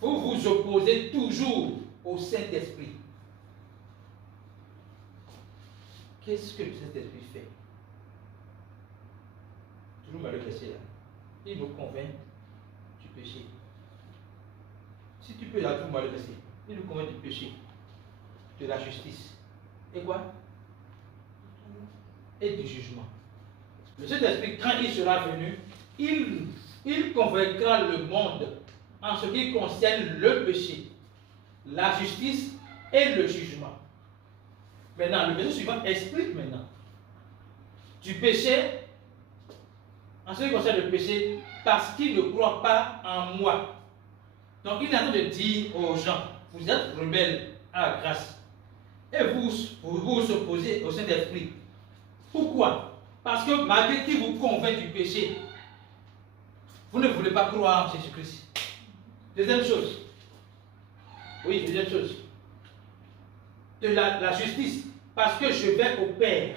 vous vous opposez toujours au Saint-Esprit. Qu'est-ce que le Saint-Esprit fait? Toujours mal le verset là. Il nous convainc du péché. Si tu peux là, tout mal le verset. Il nous convainc du péché, de la justice. Et quoi? Et du jugement. Le Saint-Esprit, quand il sera venu, il convaincra le monde en ce qui concerne le péché, la justice et le jugement. Maintenant, le verset suivant explique maintenant du péché, en ce qui concerne le péché, parce qu'il ne croit pas en moi. Donc, il est en train de dire aux gens, vous êtes rebelles à la grâce et vous vous opposez au Saint-Esprit. Pourquoi? Parce que malgré qu'il vous convainc du péché, vous ne voulez pas croire en Jésus-Christ. Deuxième chose. Oui, deuxième chose. De la justice. Parce que je vais au Père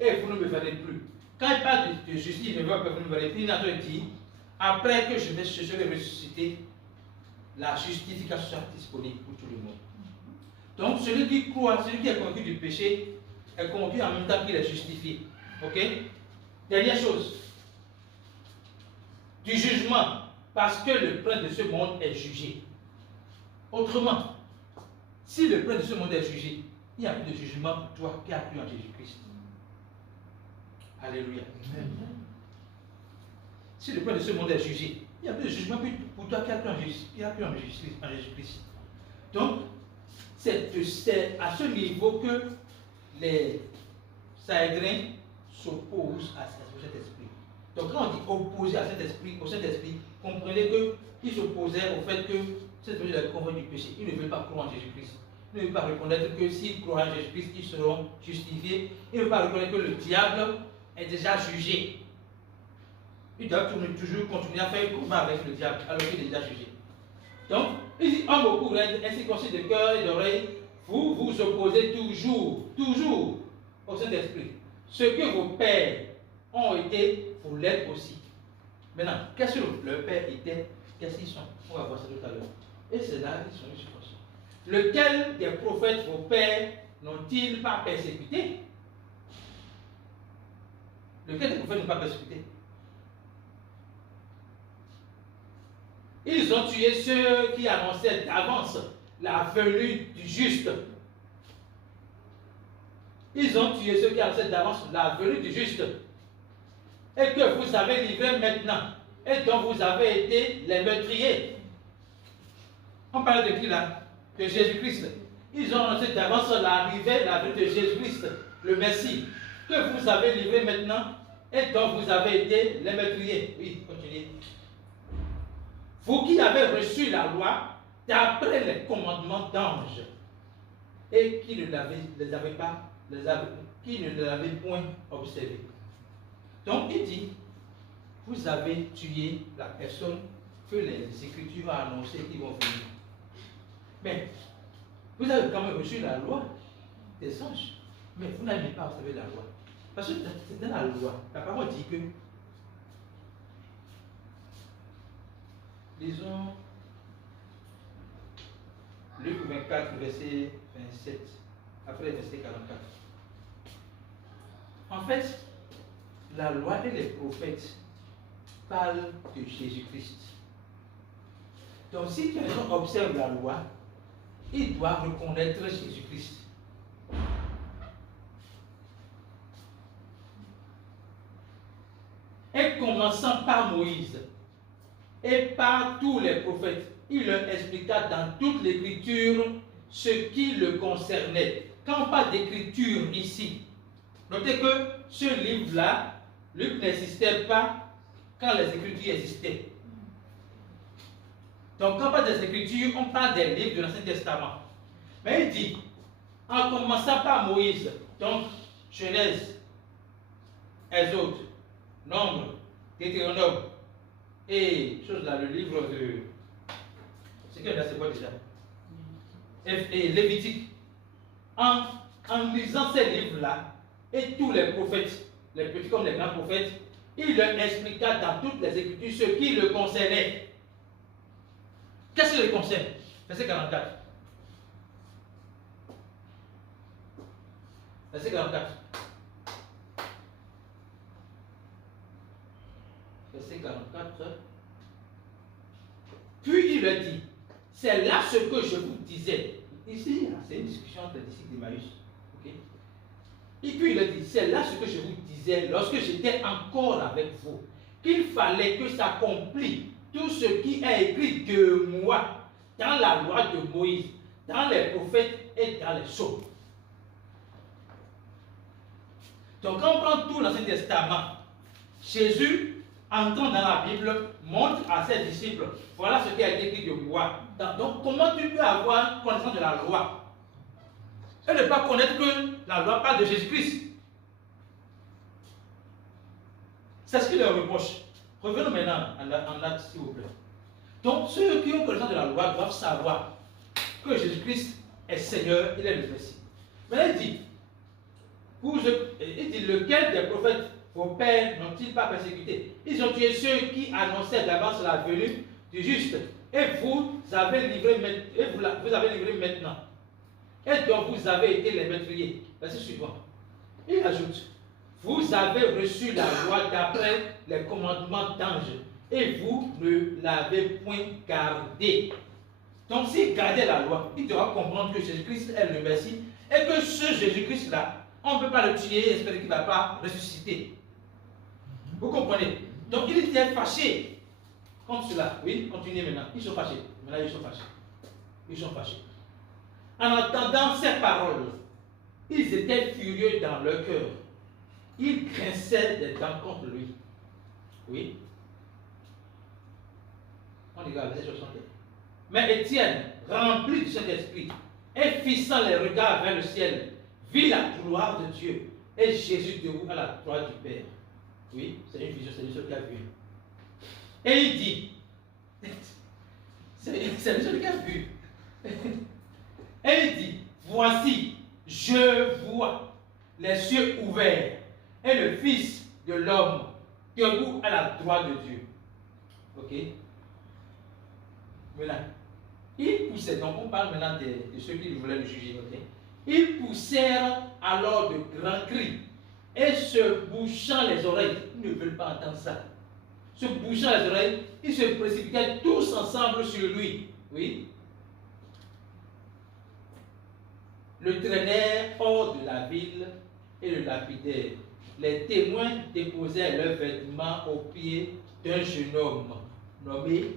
et vous ne me verrez plus. Quand il parle de justice, il ne veut pas que vous ne me verrez plus. Il a dit, après que je vais ressusciter, la justification sera disponible pour tout le monde. Donc, celui qui croit, celui qui est convaincu du péché, est convaincu en même temps qu'il est justifié. Ok? Dernière chose. Du jugement, parce que le prince de ce monde est jugé. Autrement, si le prince de ce monde est jugé, il n'y a plus de jugement pour toi qui as cru en Jésus-Christ. Alléluia. Amen. Si le prince de ce monde est jugé, il n'y a plus de jugement pour toi qui as cru en Jésus-Christ. Donc, c'est à ce niveau que les Sahédrins s'opposent à cet esprit. Donc, quand on dit opposer à au Saint-Esprit, comprenez qu'ils s'opposaient au fait que cette personne est convaincue du péché. Ils ne veulent pas croire en Jésus-Christ. Ils ne veulent pas reconnaître que s'ils croient en Jésus-Christ, ils seront justifiés. Ils ne veulent pas reconnaître que le diable est déjà jugé. Ils doivent toujours continuer à faire un combat avec le diable alors qu'il est déjà jugé. Donc, il dit, homme au courant, ainsi conçu de cœur et d'oreille, vous vous opposez toujours au Saint-Esprit. Ce que vos pères ont été, vous l'êtes aussi. Maintenant, qu'est-ce que leurs pères étaient? Qu'est-ce qu'ils sont? On va voir ça tout à l'heure. Et c'est là qu'ils sont une situation. Lequel des prophètes, vos pères, n'ont-ils pas persécuté? Lequel des prophètes n'ont pas persécuté? Ils ont tué ceux qui annonçaient d'avance la venue du juste. Ils ont tué ceux qui annonçaient d'avance la venue du juste. Et que vous avez livré maintenant. Et dont vous avez été les meurtriers. On parle de qui là? De Jésus-Christ. Ils ont annoncé d'avance la venue de Jésus-Christ, le Messie. Que vous avez livré maintenant. Et dont vous avez été les meurtriers. Oui, continuez. Vous qui avez reçu la loi d'après les commandements d'anges et qui ne l'avaient point observé. Donc il dit, vous avez tué la personne que les Écritures ont annoncé qu'ils vont venir. Mais vous avez quand même reçu la loi des anges, mais vous n'avez pas observé la loi. Parce que c'est dans la loi, la parole dit que lisons Luc 24, verset 27, après verset 44. En fait, la loi et les prophètes parlent de Jésus-Christ. Donc, si quelqu'un observe la loi, il doit reconnaître Jésus-Christ. Et commençant par Moïse, et par tous les prophètes, il leur expliqua dans toute l'écriture ce qui le concernait. Quand on parle d'écriture ici, notez que ce livre-là, Luc n'existait pas quand les écritures existaient. Donc quand on parle des écritures, on parle des livres de l'Ancien Testament. Mais il dit, en commençant par Moïse, donc Genèse, Exode, Nombre, Deutéronome, et chose là, le livre de. C'est quel là, c'est quoi déjà? Et Lévitique. En lisant ces livres-là, et tous les prophètes, les petits comme les grands prophètes, il leur expliqua dans toutes les Écritures ce qui le concernait. Qu'est-ce qui les concerne? Verset 44. Verset 44. Verset 44. Puis il leur dit, c'est là ce que je vous disais. Ici, c'est une discussion entre les disciples d'Emmaüs. Okay? Et puis il leur dit, c'est là ce que je vous disais lorsque j'étais encore avec vous, qu'il fallait que s'accomplisse tout ce qui est écrit de moi dans la loi de Moïse, dans les prophètes et dans les psaumes. Donc quand on prend tout l'Ancien Testament, Jésus, entrant dans la Bible, montre à ses disciples, voilà ce qui a été écrit de moi. Donc comment tu peux avoir connaissance de la loi et ne pas connaître que la loi parle de Jésus-Christ? C'est ce qu'il leur reproche. Revenons maintenant en acte, s'il vous plaît. Donc, ceux qui ont connaissance de la loi doivent savoir que Jésus-Christ est Seigneur, il est le Messie. Mais il dit, lequel des prophètes, vos pères, n'ont-ils pas persécuté? Ils ont tué ceux qui annonçaient d'avance la venue du juste. Et vous avez livré maintenant. Et dont vous avez été les meurtriers. Verset suivant. Il ajoute, vous avez reçu la loi d'après les commandements d'anges, et vous ne l'avez point gardée. Donc, s'il gardait la loi, il devra comprendre que Jésus-Christ est le Messie, et que ce Jésus-Christ-là, on ne peut pas le tuer et espérer qu'il ne va pas ressusciter. Vous comprenez? Donc, il était fâché contre cela. Oui, continuez maintenant. Ils sont fâchés. Maintenant, ils sont fâchés. Ils sont fâchés. En entendant ces paroles, ils étaient furieux dans leur cœur. Ils grinçaient des dents contre lui. Oui. On regarde verset 60. Mais Étienne, rempli du Saint-Esprit, et fixant les regards vers le ciel, vit la gloire de Dieu et Jésus debout à la droite du Père. Oui, c'est une vision, c'est une chose qu'il a vue. Et il dit, c'est une chose qu'il a vue. Et il dit, voici, je vois les cieux ouverts et le Fils de l'homme debout à la droite de Dieu. Ok? Maintenant, ils poussaient, donc on parle maintenant de ceux qui voulaient le juger. Okay? Ils poussèrent alors de grands cris et se bouchant les oreilles, ils ne veulent pas entendre ça. Se bouchant les oreilles, ils se précipitaient tous ensemble sur lui. Oui? Le traînèrent hors de la ville et le lapidèrent. Les témoins déposèrent leurs vêtements aux pieds d'un jeune homme nommé